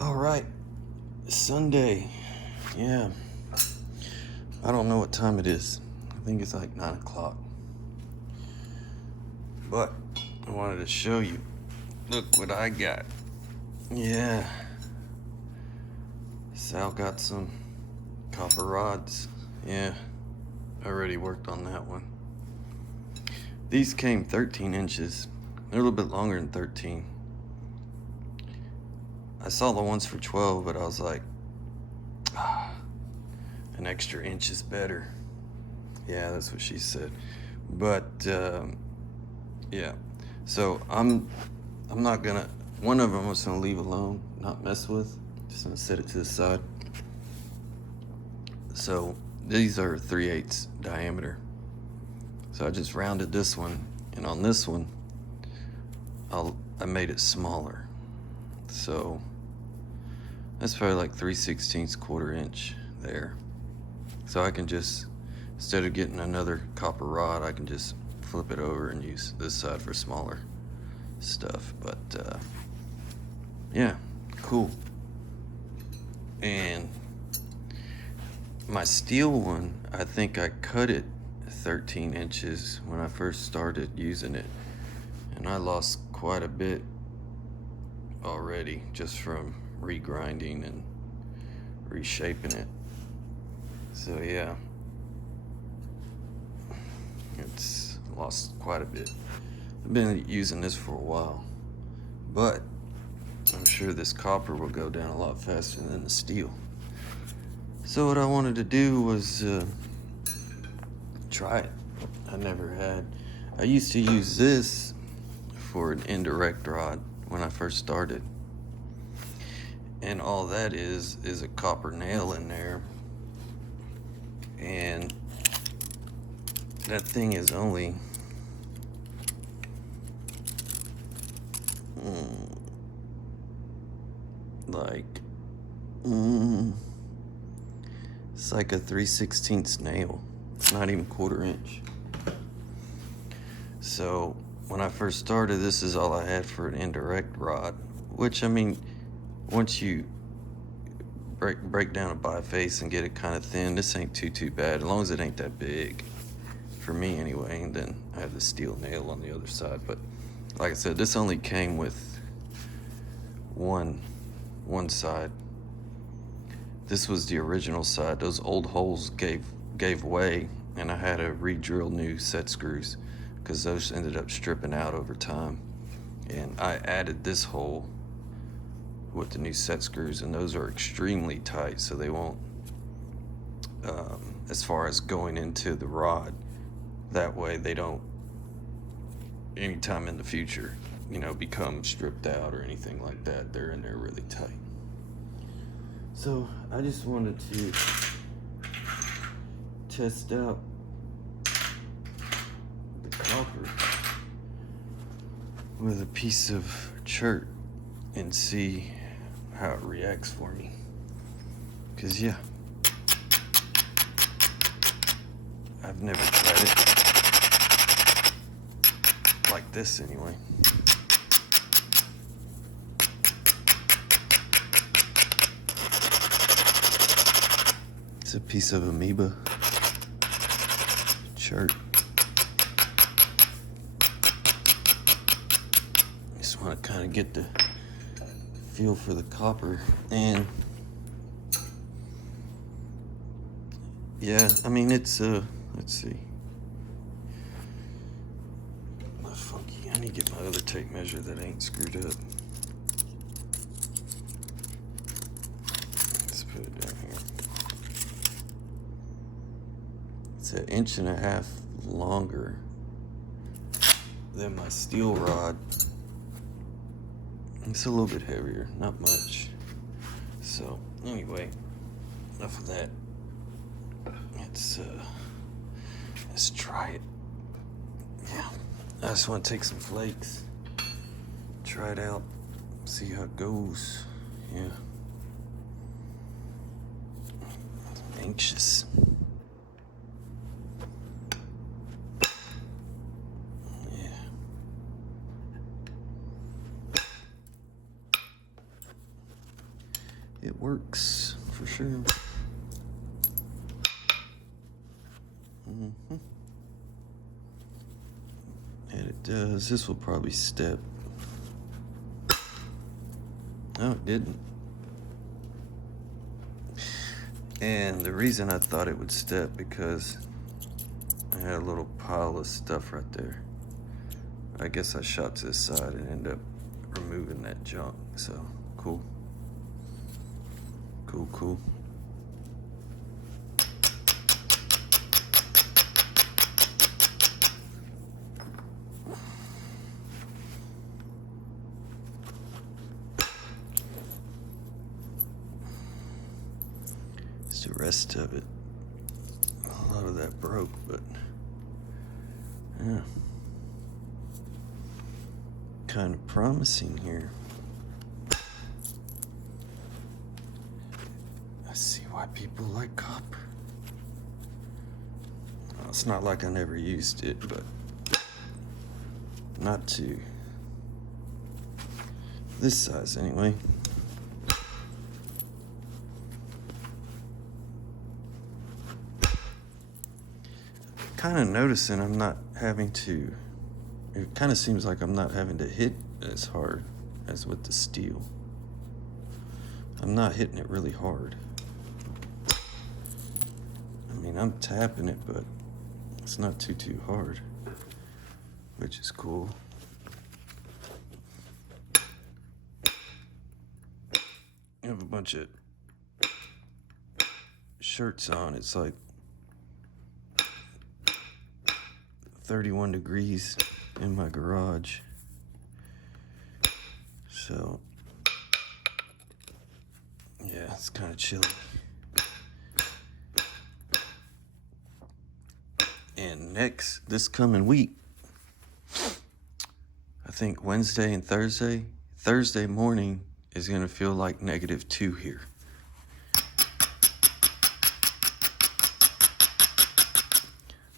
All right, Sunday. Yeah, I don't know what time it is. I think it's like 9 o'clock. But I wanted to show you. Look what I got. Yeah. Sal got some copper rods. Yeah, I already worked on that one. These came 13 inches. They're a little bit longer than 13. I saw the ones for 12, but I was like, an extra inch is better. Yeah, that's what she said. But yeah, so I'm not gonna. One of them I was gonna leave alone, not mess with. Just gonna set it to the side. So these are 3/8 diameter. So I just rounded this one, and on this one, I made it smaller. So that's probably like 3/16 1/4 inch there. So I can just, instead of getting another copper rod, I can just flip it over and use this side for smaller stuff. But yeah, cool. And my steel one, I think I cut it 13 inches when I first started using it, and I lost quite a bit already just from regrinding and reshaping it. So yeah, it's lost quite a bit. I've been using this for a while, but I'm sure this copper will go down a lot faster than the steel. So what I wanted to do was try it. I used to use this for an indirect rod when I first started, and all that is a copper nail in there, and that thing is only it's like a 3/16 nail. It's not even 1/4 inch. So when I first started, this is all I had for an indirect rod, which, I mean, once you break down a biface and get it kind of thin, this ain't too bad, as long as it ain't that big, for me anyway. And then I have the steel nail on the other side. But like I said, this only came with one side. This was the original side. Those old holes gave way, and I had to re-drill new set screws because those ended up stripping out over time. And I added this hole with the new set screws, and those are extremely tight, so they won't, as far as going into the rod, that way they don't, anytime in the future, become stripped out or anything like that. They're in there really tight. So I just wanted to test out the copper with a piece of chert and see how it reacts for me. Cause yeah, I've never tried it like this anyway. It's a piece of amoeba chert. Just want to kind of get the feel for the copper. And yeah, I mean, it's let's see. My funky, I need to get my other tape measure that ain't screwed up. Let's put it down here. It's 1.5 inches longer than my steel rod. It's a little bit heavier, not much. So anyway, enough of that. Let's try it. Yeah, I just want to take some flakes, try it out, see how it goes. Yeah, I'm anxious. it works for sure. And it does. This will probably step. No, it didn't. And the reason I thought it would step because I had a little pile of stuff right there. I guess I shot to the side and ended up removing that junk. So cool. Cool. It's the rest of it. A lot of that broke, but yeah. Kind of promising here. I see why people like copper. Well, it's not like I never used it, but not to this size anyway. Kind of noticing I'm not having to, it kind of seems like I'm not having to hit as hard as with the steel. I'm not hitting it really hard. I mean, I'm tapping it, but it's not too hard, which is cool. I have a bunch of shirts on. It's like 31 degrees in my garage. So, yeah, it's kind of chilly. And this coming week, I think Wednesday and Thursday morning is gonna feel like -2 here.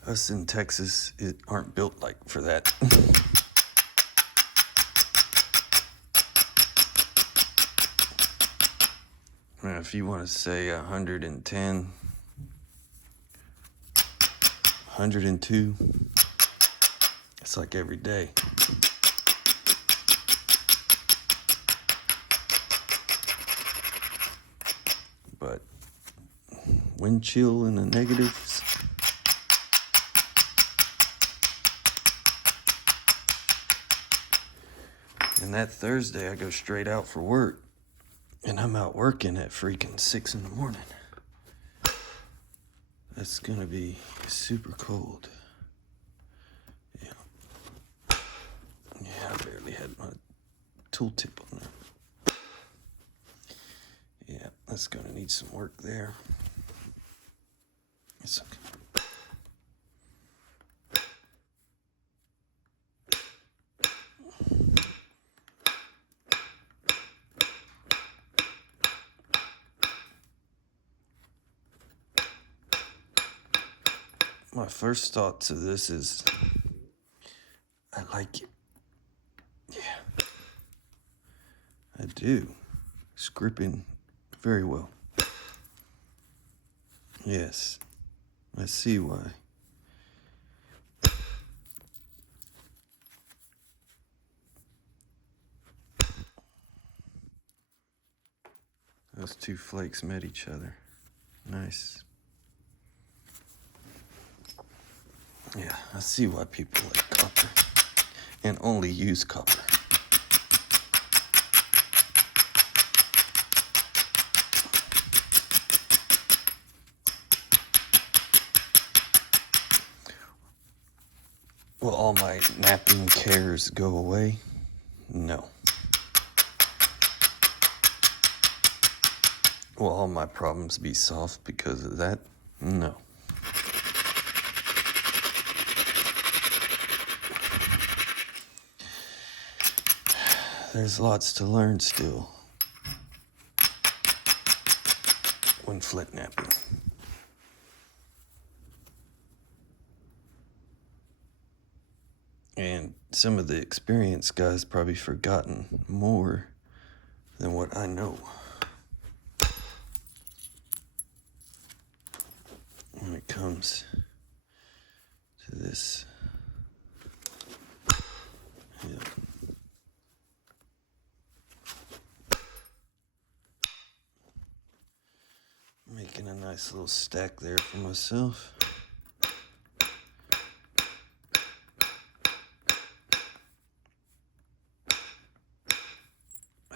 Us in Texas aren't built like for that. If you want to say 110, 102, it's like every day. But wind chill in the negatives. And that Thursday, I go straight out for work. And I'm out working at freaking 6 in the morning. That's gonna be super cold. Yeah. Yeah, I barely had my tooltip on there. Yeah, that's gonna need some work there. It's okay. My first thought to this is, I like it. Yeah, I do. It's gripping very well. Yes, I see why. Those two flakes met each other. Nice. Yeah, I see why people like copper and only use copper. Will all my napping cares go away? No. Will all my problems be solved because of that? No. There's lots to learn still when flint napping. And some of the experienced guys probably forgotten more than what I know. comes to this. Yep. Making a nice little stack there for myself.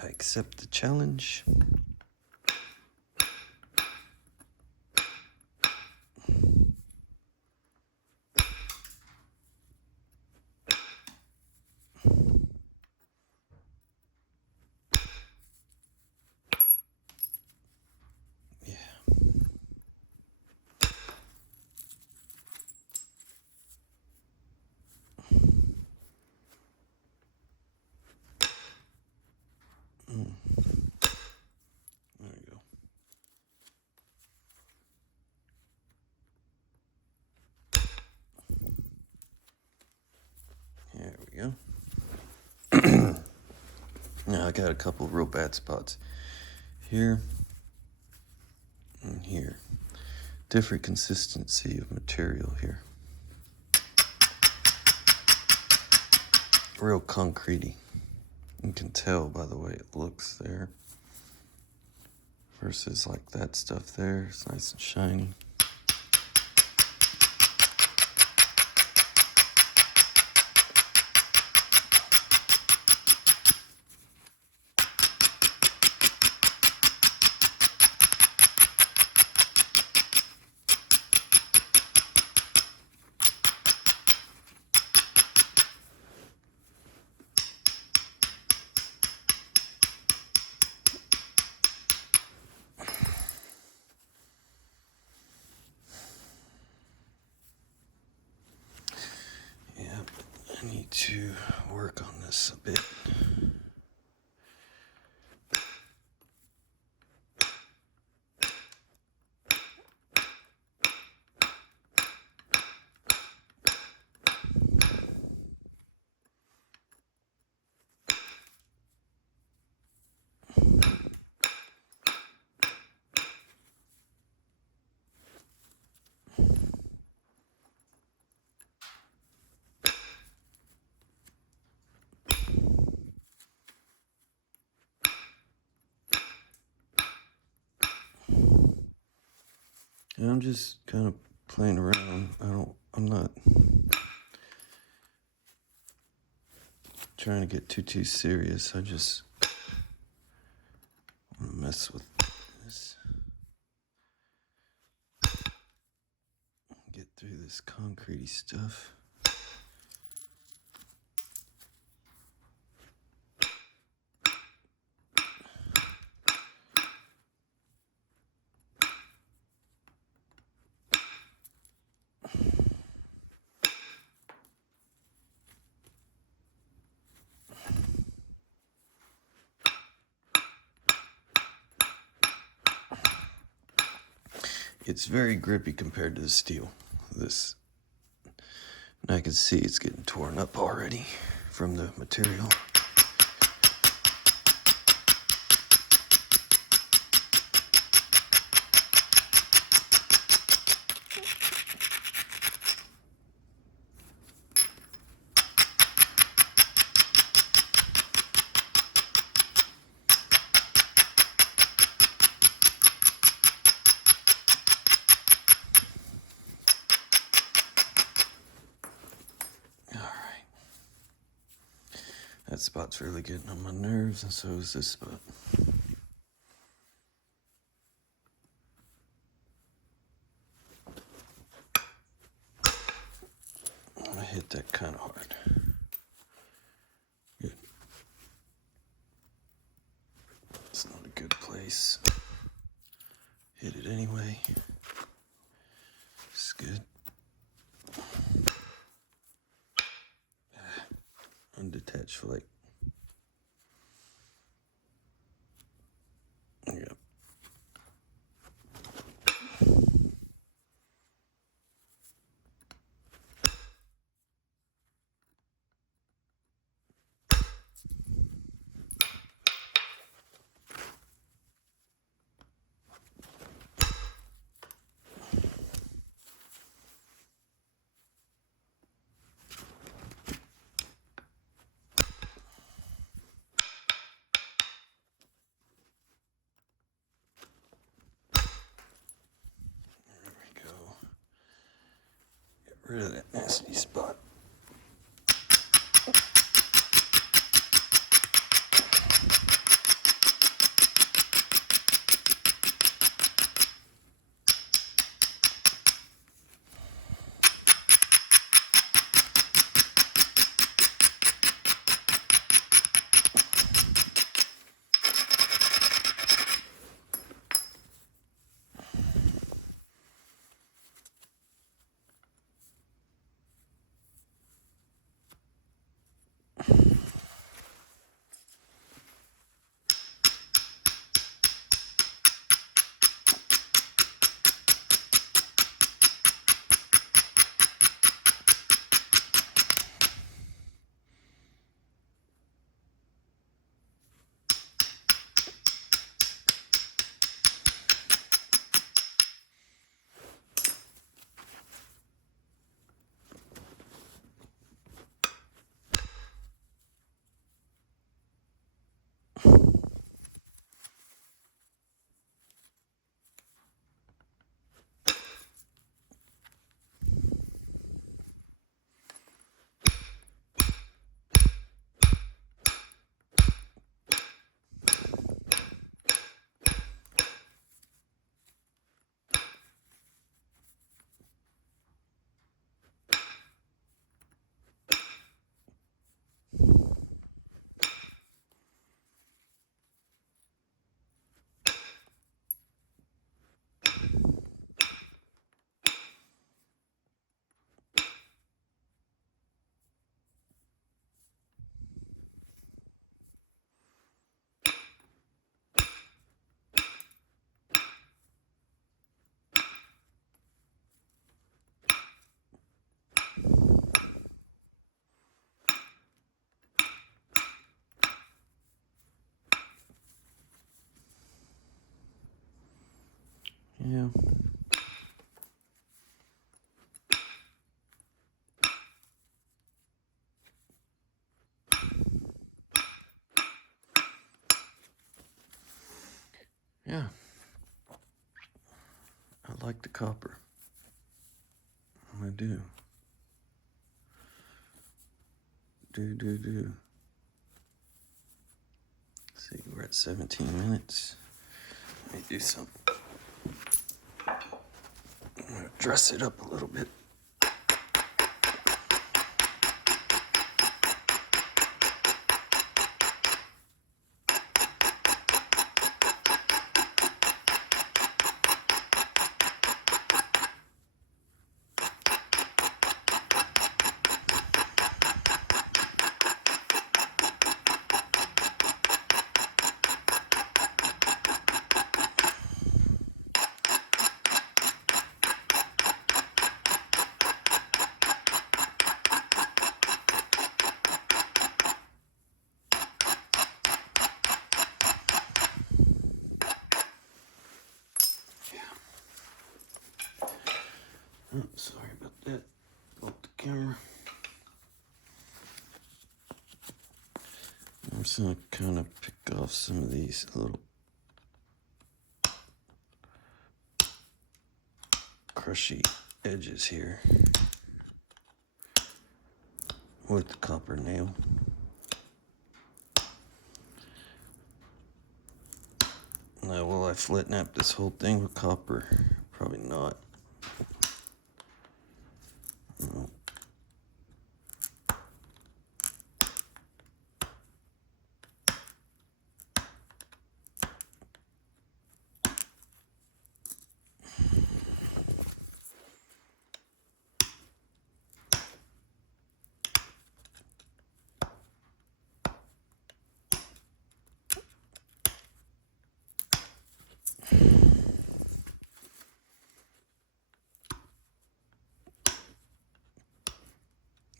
I accept the challenge. There we go. There we go. Now I got a couple real bad spots here and here. Different consistency of material here. Real concretey. You can tell by the way it looks there. Versus like that stuff there. It's nice and shiny. I need to work on this a bit. And I'm just kind of playing around. I'm not trying to get too serious. I just want to mess with this. Get through this concretey stuff. It's very grippy compared to the steel. This, and I can see it's getting torn up already from the material. That spot's really getting on my nerves, and so is this spot. I hit that kind of hard. Good. It's not a good place. Hit it anyway. It's good. Undetached flake. Yep. rid of that nasty spot. Yeah. Yeah. I like the copper. I do. Do. Let's see, we're at 17 minutes. Let me do something. I'm gonna dress it up a little bit. Oh, sorry about that. Off the camera. I'm just gonna kind of pick off some of these little crushy edges here with the copper nail. Now, will I flat nap this whole thing with copper? Probably not. No.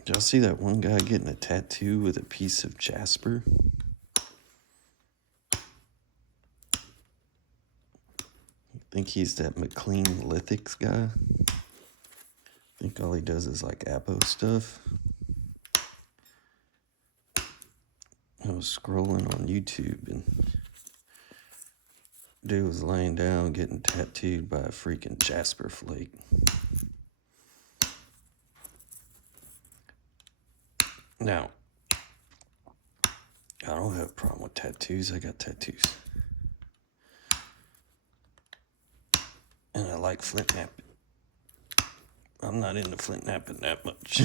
Did y'all see that one guy getting a tattoo with a piece of jasper? I think he's that McLean Lithics guy. I think all he does is like Apo stuff. I was scrolling on YouTube and dude was laying down getting tattooed by a freaking jasper flake. Now, I don't have a problem with tattoos. I got tattoos. And I like flint napping. I'm not into flint napping that much.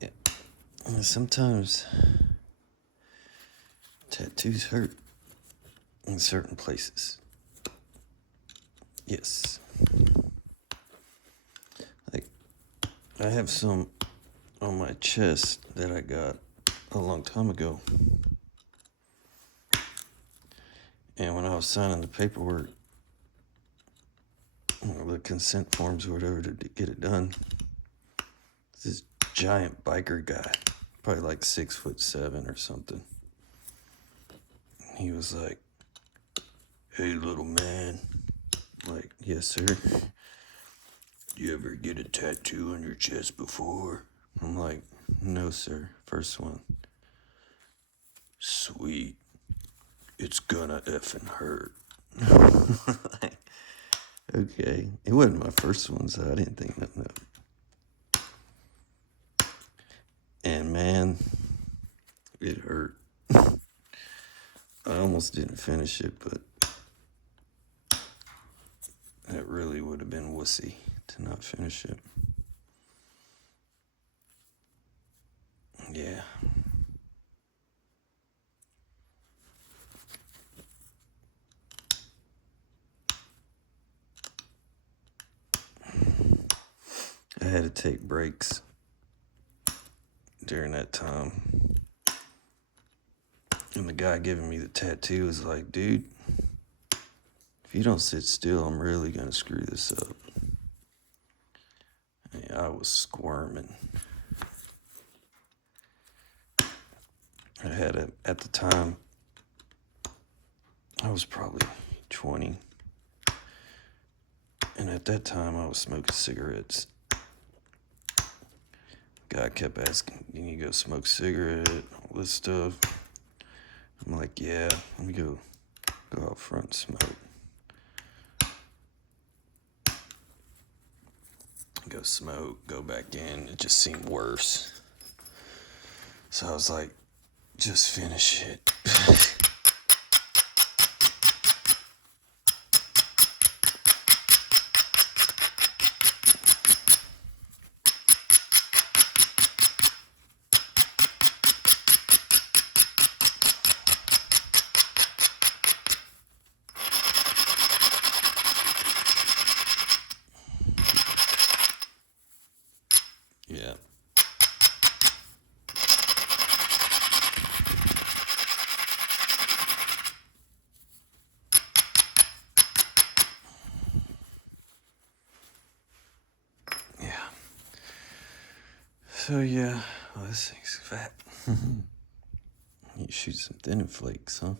Yeah. And sometimes tattoos hurt in certain places. Yes. Like, I have some on my chest that I got a long time ago. And when I was signing the paperwork, the consent forms or whatever to get it done, this giant biker guy, probably like 6'7" or something. He was like, "Hey, little man." I'm like, "Yes, sir." "You ever get a tattoo on your chest before?" I'm like, "No, sir. First one." "Sweet. It's gonna effing hurt." Like, okay. It wasn't my first one, so I didn't think nothing of it. And man, it hurt. I almost didn't finish it, but it really would have been wussy to not finish it. Yeah. I had to take breaks during that time. And the guy giving me the tattoo was like, "Dude, if you don't sit still, I'm really going to screw this up." And I was squirming. At the time, I was probably 20. And at that time, I was smoking cigarettes. Guy kept asking, "Can you go smoke a cigarette?" All this stuff. I'm like, "Yeah, let me go out front and smoke." Go smoke, go back in. It just seemed worse. So I was like, just finish it. Yeah. Yeah. So yeah, well, this thing's fat. You shoot some thinning flakes, huh?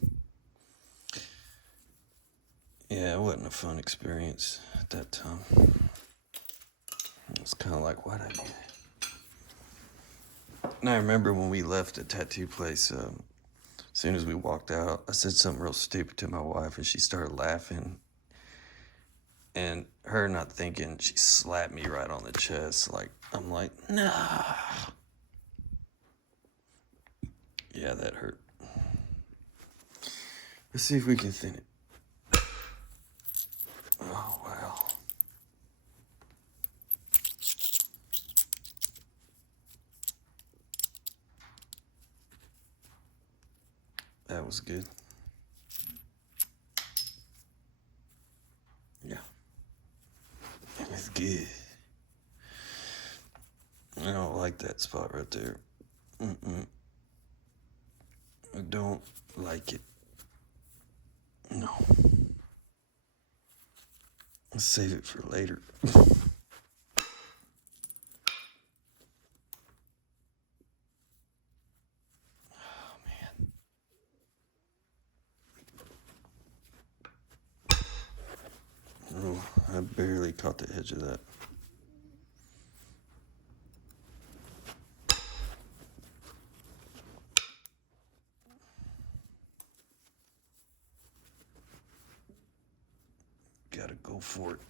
Yeah, it wasn't a fun experience at that time. It was kind of like, why'd I do that? And I remember when we left the tattoo place, as soon as we walked out, I said something real stupid to my wife, and she started laughing. And her not thinking, she slapped me right on the chest. Like, I'm like, "Nah." Yeah, that hurt. Let's see if we can thin it. Oh, wow. That was good. Yeah. It was good. I don't like that spot right there. I don't like it. No. Let's save it for later. Oh, man. Oh, I barely caught the edge of that. Gotta go for it.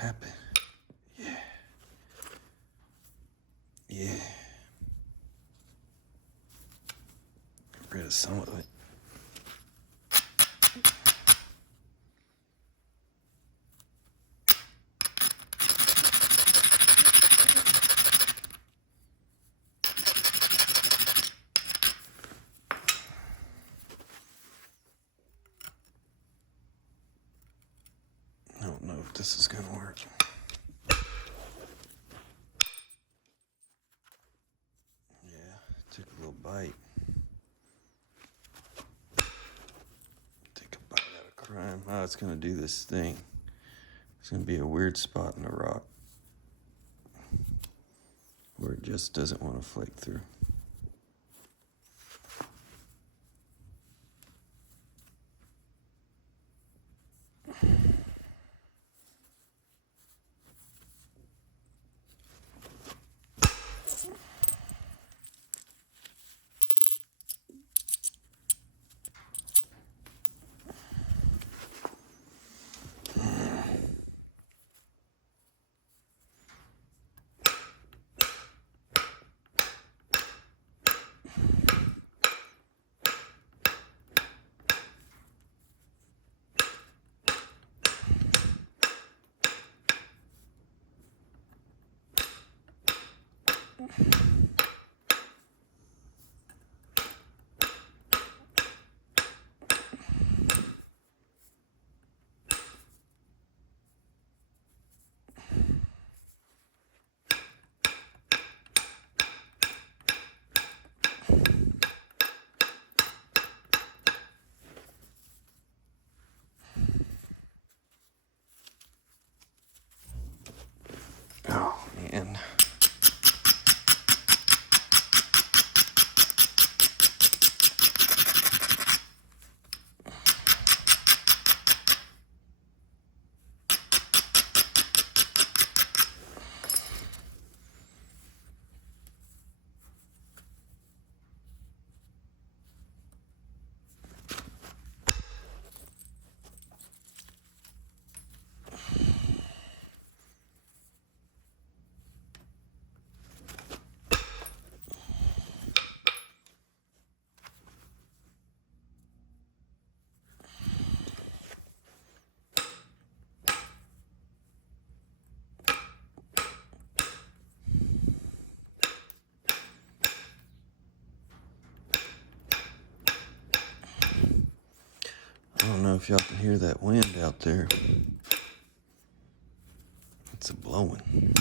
happened? Yeah. Yeah. Get rid of some of it. I don't know if this is gonna work. Yeah, took a little bite. Take a bite out of crime. Oh, it's gonna do this thing. It's gonna be a weird spot in the rock where it just doesn't want to flake through. Oh, man. I don't know if y'all can hear that wind out there. It's a blowing.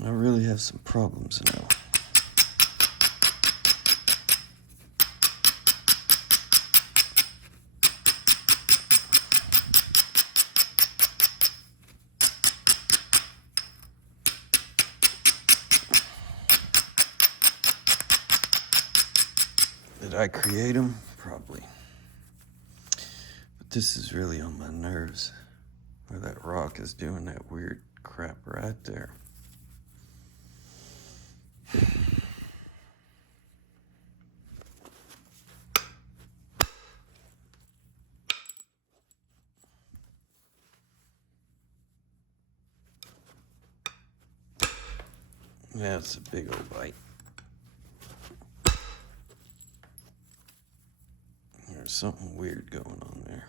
I really have some problems now. Did I create them? Probably. But this is really on my nerves, where that rock is doing that weird crap right there. Yeah, it's a big old bite. There's something weird going on there.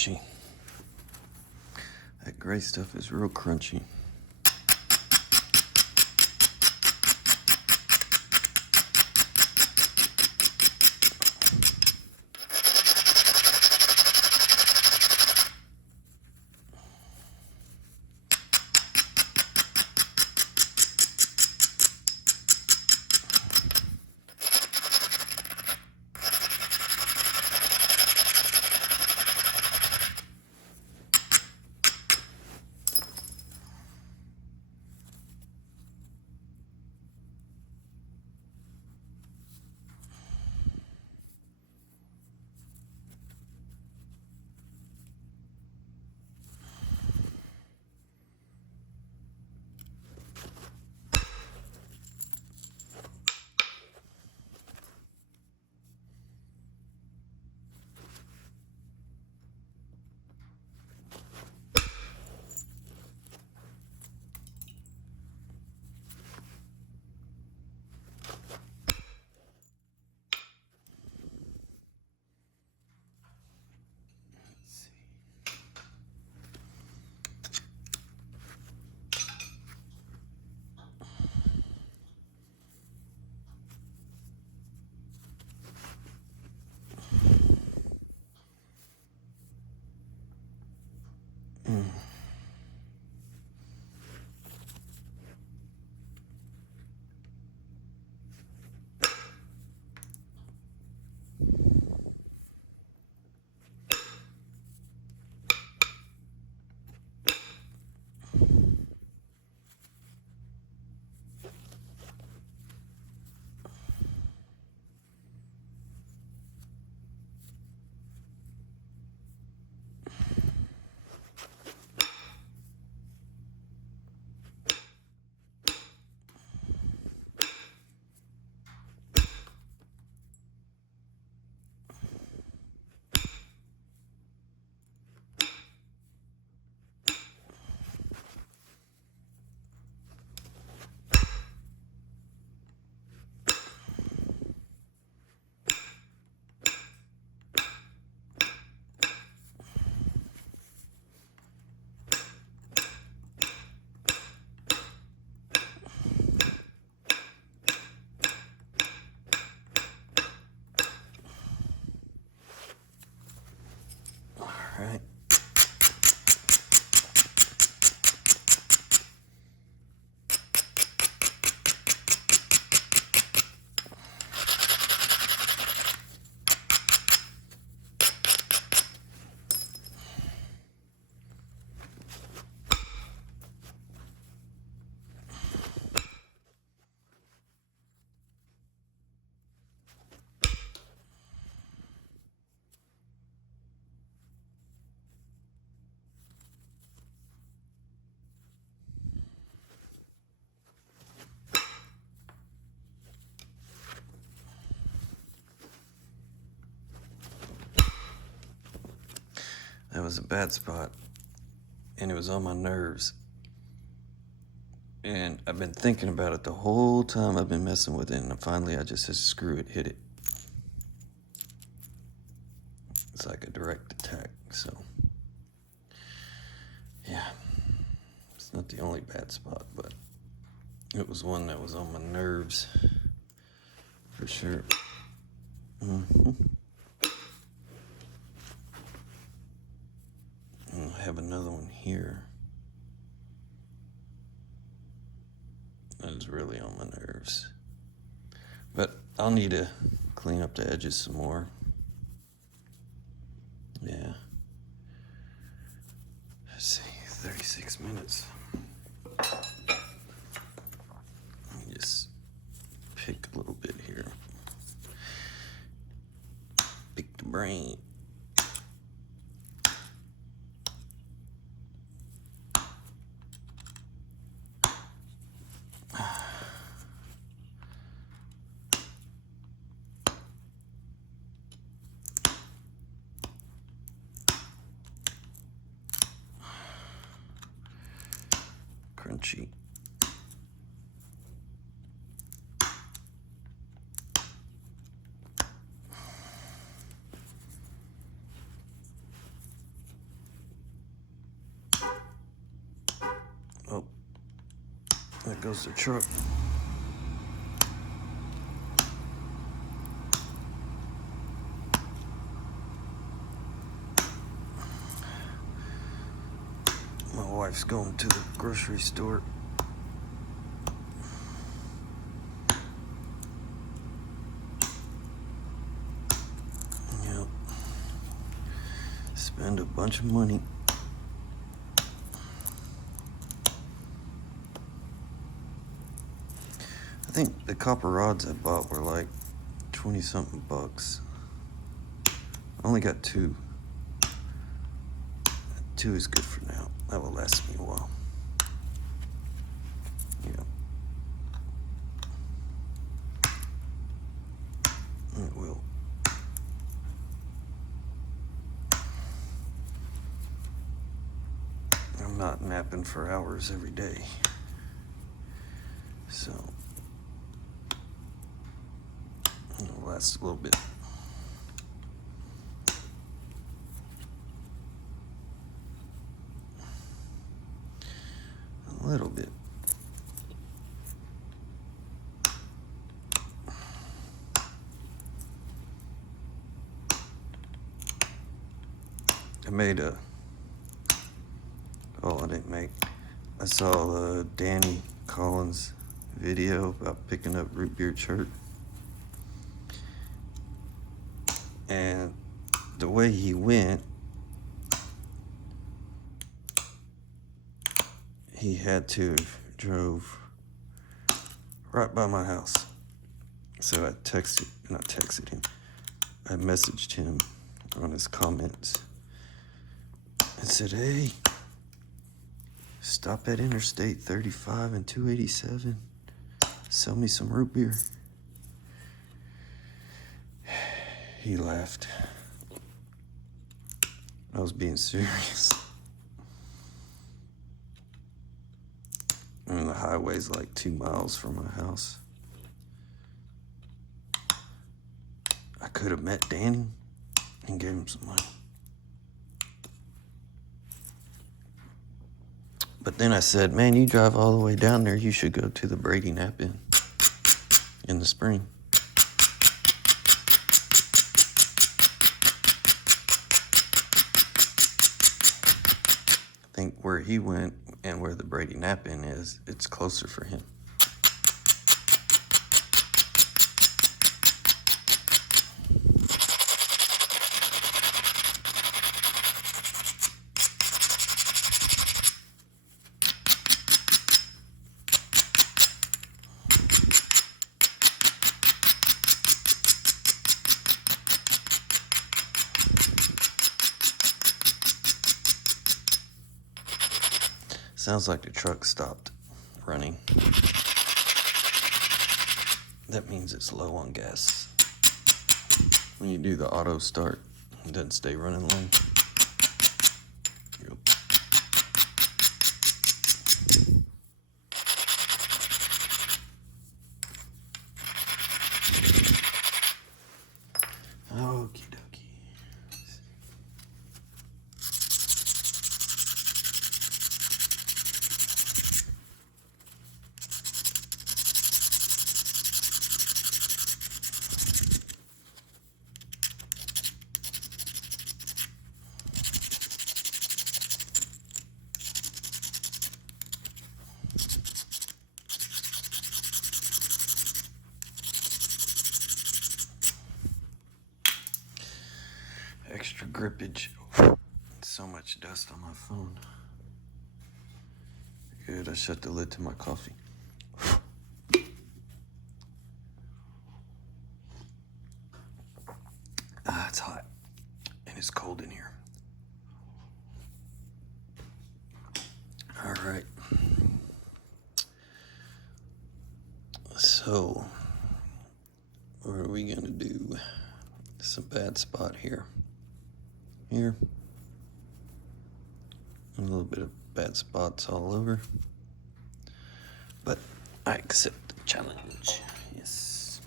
crunchy. That gray stuff is real crunchy. Right. That was a bad spot, and it was on my nerves. And I've been thinking about it the whole time I've been messing with it, and finally I just said, screw it, hit it. It's like a direct attack, so yeah. It's not the only bad spot, but it was one that was on my nerves, for sure. I have another one here. That is really on my nerves. But I'll need to clean up the edges some more. Yeah. Let's see, 36 minutes. Let me just pick a little bit here. Pick the brain. Crunchy. There goes the truck. My wife's going to the grocery store. Yep. Spend a bunch of money. I think the copper rods I bought were like 20 something bucks. I only got two. Two is good for now. That will last me a while. Yeah. It will. I'm not napping for hours every day. So it'll last a little bit. A little bit. I made a, oh, I didn't make, I saw Danny Collins' video about picking up root beer chert. And the way he went, he had to have drove right by my house. So I texted him. I messaged him on his comments and said, hey, stop at Interstate 35 and 287. Sell me some root beer. He laughed. I was being serious. And the highway's like 2 miles from my house. I could have met Danny and gave him some money. But then I said, man, you drive all the way down there, you should go to the Brady Nap in the spring. I think where he went and where the Brady Nap is, it's closer for him. Sounds like the truck stopped running. That means it's low on gas. When you do the auto start, it doesn't stay running long. Yep. Okie dokie. Extra grippage. So much dust on my phone. Good, I shut the lid to my coffee. It's hot and it's cold in here. All right. So, what are we gonna do? It's a bad spot here. Here. A little bit of bad spots all over. But I accept the challenge. Yes.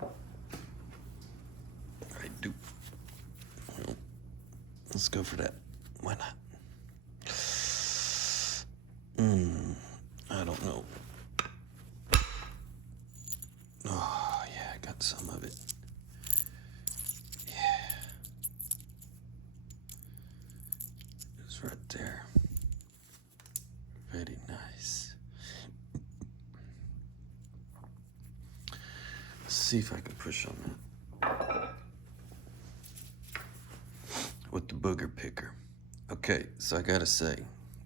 I do. Well, let's go for that. Why not? Nice. Let's see if I can push on that with the booger picker. Okay, so I gotta say,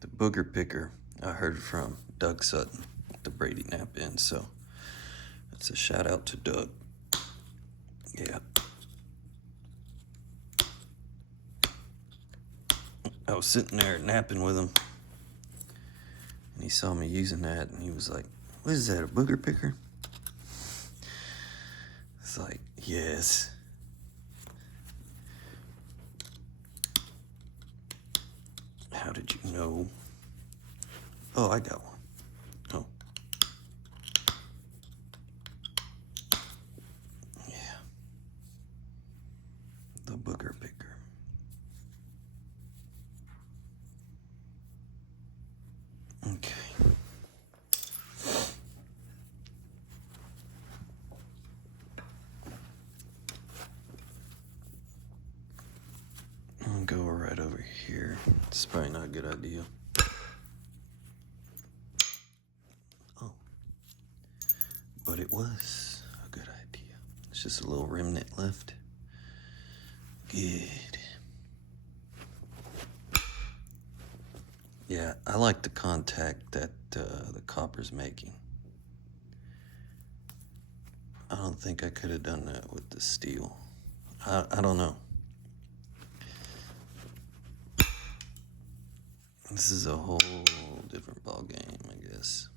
the booger picker I heard from Doug Sutton at the Brady Nap Inn, so that's a shout out to Doug. Yeah. I was sitting there napping with him, and he saw me using that, and he was like, "What is that, a booger picker?" It's like, yes. How did you know? Oh, I got one. Oh. Yeah. The booger picker. Okay. I'll go right over here. It's probably not a good idea. Oh. But it was a good idea. It's just a little remnant left. Good. Yeah, I like the contact that the copper's making. I don't think I could have done that with the steel. I don't know. This is a whole different ball game, I guess.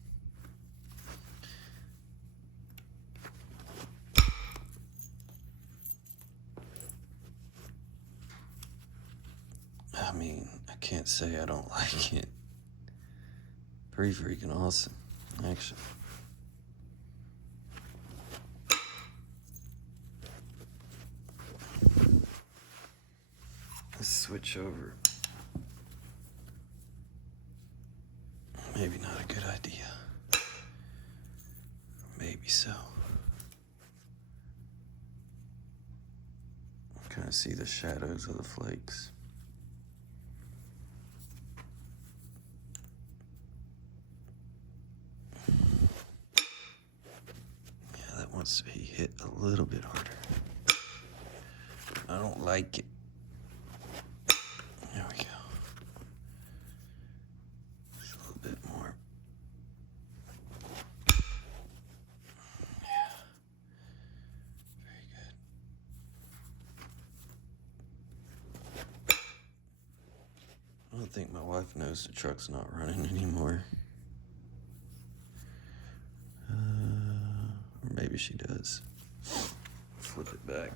I mean, I can't say I don't like it. Pretty freaking awesome, actually. Let's switch over. Maybe not a good idea. Maybe so. Kind of see the shadows of the flakes. Yeah, that wants to be hit a little bit harder. I don't like it. There we go. Just a little bit more. Yeah. Very good. I don't think my wife knows the truck's not running anymore. Or maybe she does. Flip it back.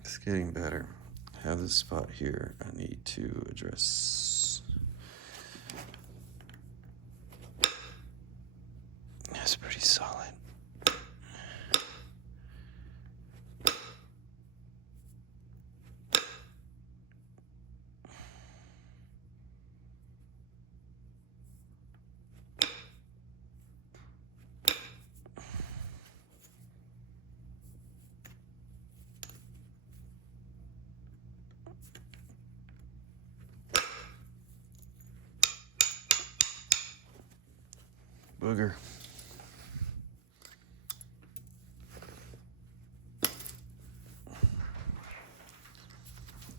It's getting better. I have this spot here I need to address. That's pretty solid. Booger.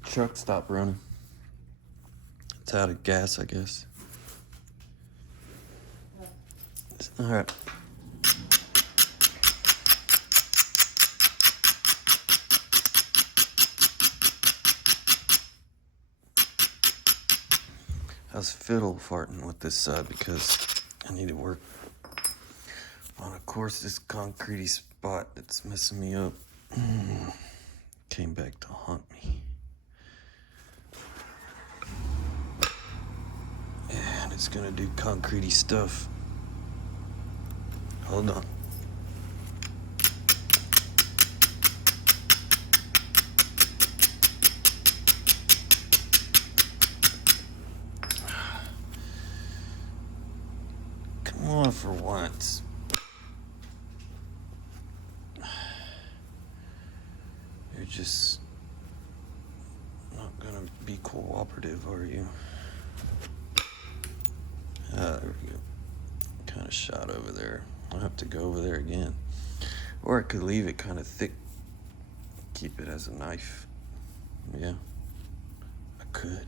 Truck stopped running. It's out of gas, I guess. All right. I was fiddle farting with this side because I need to work on, of course, this concretey spot that's messing me up. Came back to haunt me. And it's gonna do concretey stuff. Hold on. Come on for once. You're just cooperative, are you? Ah, there we go. Kind of shot over there. I'll have to go over there again. Or I could leave it kind of thick. Keep it as a knife. Yeah, I could.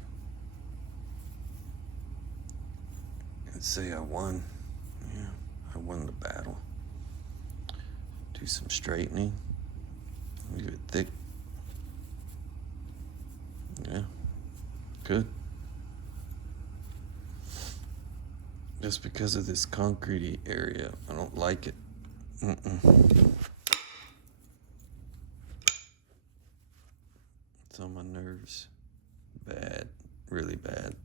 And say I won. Yeah, I won the battle. Do some straightening. Leave it thick. Yeah, good. Just because of this concretey area, I don't like it. It's on my nerves. Bad, really bad.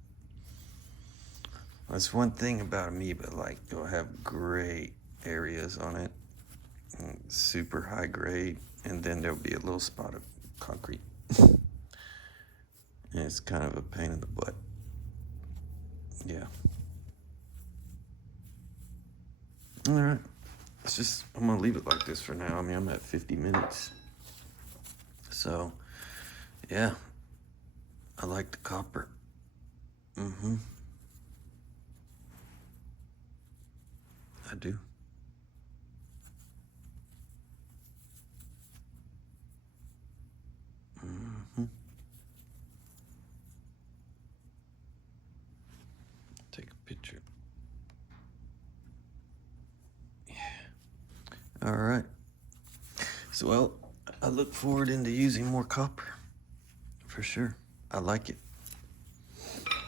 That's one thing about amoeba, like you'll have great areas on it, super high grade, and then there'll be a little spot of concrete. And it's kind of a pain in the butt. Yeah. All right. I'm gonna leave it like this for now. I mean, I'm at 50 minutes. So, yeah. I like the copper. I do. Take a picture. Yeah. All right. So, well, I look forward into using more copper. For sure. I like it.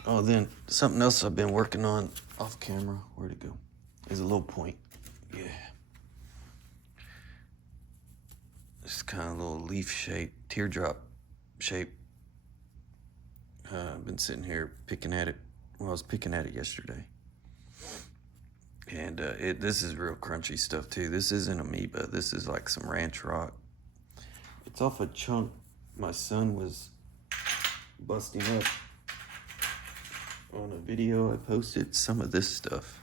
Oh, then something else I've been working on off camera. Where'd it go? Is a low point. Yeah. This kind of little leaf shape, teardrop shape. I've been sitting here picking at it. Well, I was picking at it yesterday. And this is real crunchy stuff too. This isn't amoeba. This is like some ranch rock. It's off a chunk my son was busting up on a video I posted. Some of this stuff.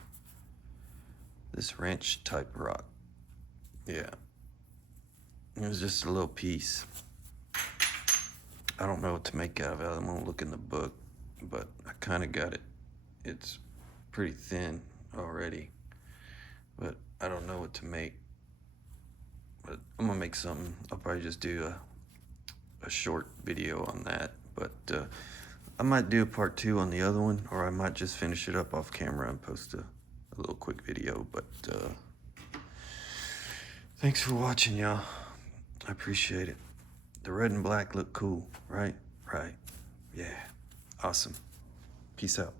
This ranch type rock. Yeah. It was just a little piece. I don't know what to make out of it. I'm gonna look in the book, but I kind of got it. It's pretty thin already, but I don't know what to make. But I'm gonna make something. I'll probably just do a short video on that, but I might do a part 2 on the other one, or I might just finish it up off camera and post a little quick video. But thanks for watching, y'all. I appreciate it. The red and black look cool, right? Right. Yeah. Awesome. Peace out.